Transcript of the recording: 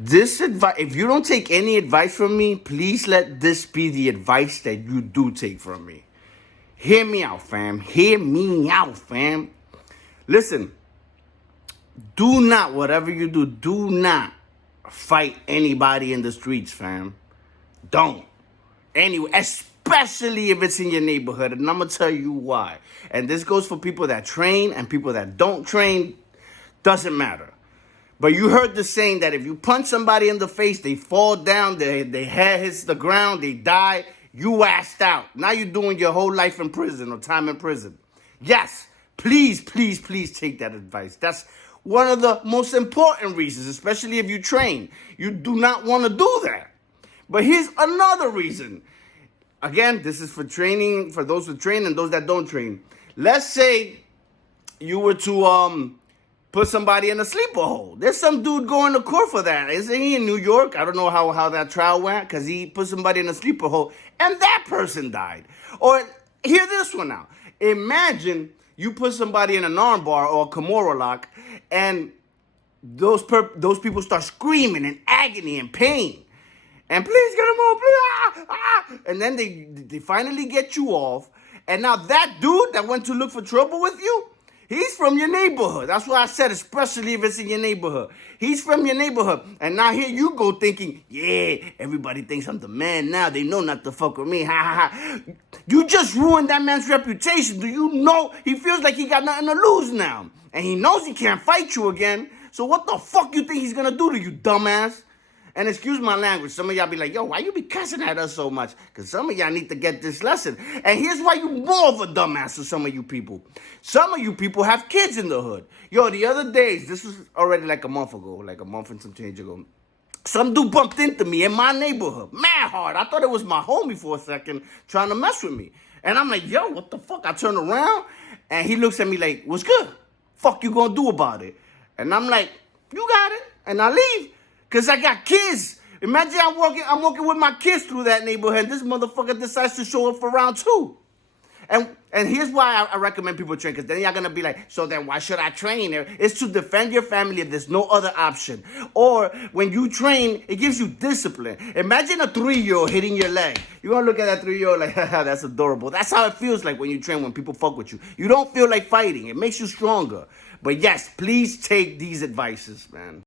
This advice, if you don't take any advice from me, please let this be the advice that you do take from me. Hear me out, fam. Hear me out, fam. Listen, do not, whatever you do not fight anybody in the streets, fam. Don't. Anyway, especially if it's in your neighborhood. And I'm going to tell you why. And this goes for people that train and people that don't train. Doesn't matter. But you heard the saying that if you punch somebody in the face, they fall down, their head hits the ground, they die, you assed out. Now you're doing your whole life in prison or time in prison. Yes, please, please, please take that advice. That's one of the most important reasons, especially if you train. You do not want to do that. But here's another reason. Again, this is for training, for those who train and those that don't train. Let's say you were to put somebody in a sleeper hole. There's some dude going to court for that. Isn't he in New York? I don't know how that trial went, because he put somebody in a sleeper hole and that person died. Or hear this one now. Imagine you put somebody in an armbar or a Kimura lock and those people start screaming in agony and pain. And please get him off, please, And then they finally get you off. And now that dude that went to look for trouble with you, he's from your neighborhood. That's why I said, especially if it's in your neighborhood. He's from your neighborhood. And now here you go thinking, yeah, everybody thinks I'm the man now. They know not to fuck with me. Ha, ha, ha. You just ruined that man's reputation. Do you know? He feels like he got nothing to lose now. And he knows he can't fight you again. So what the fuck you think he's going to do to you, dumbass? And excuse my language, some of y'all be like, yo, why you be cussing at us so much? Because some of y'all need to get this lesson. And here's why you more of a dumbass to some of you people. Some of you people have kids in the hood. Yo, the other days, this was already like a month ago, like a month and some change ago. Some dude bumped into me in my neighborhood. Mad hard. I thought it was my homie for a second trying to mess with me. And I'm like, yo, what the fuck? I turn around and he looks at me like, what's good? Fuck you gonna do about it? And I'm like, you got it. And I leave. Because I got kids. Imagine I'm walking with my kids through that neighborhood, and this motherfucker decides to show up for round two. And here's why I recommend people train, because then y'all going to be like, so then why should I train? It's to defend your family if there's no other option. Or when you train, it gives you discipline. Imagine a 3-year-old hitting your leg. You're going to look at that 3-year-old like, haha, that's adorable. That's how it feels like when you train, when people fuck with you. You don't feel like fighting. It makes you stronger. But yes, please take these advices, man.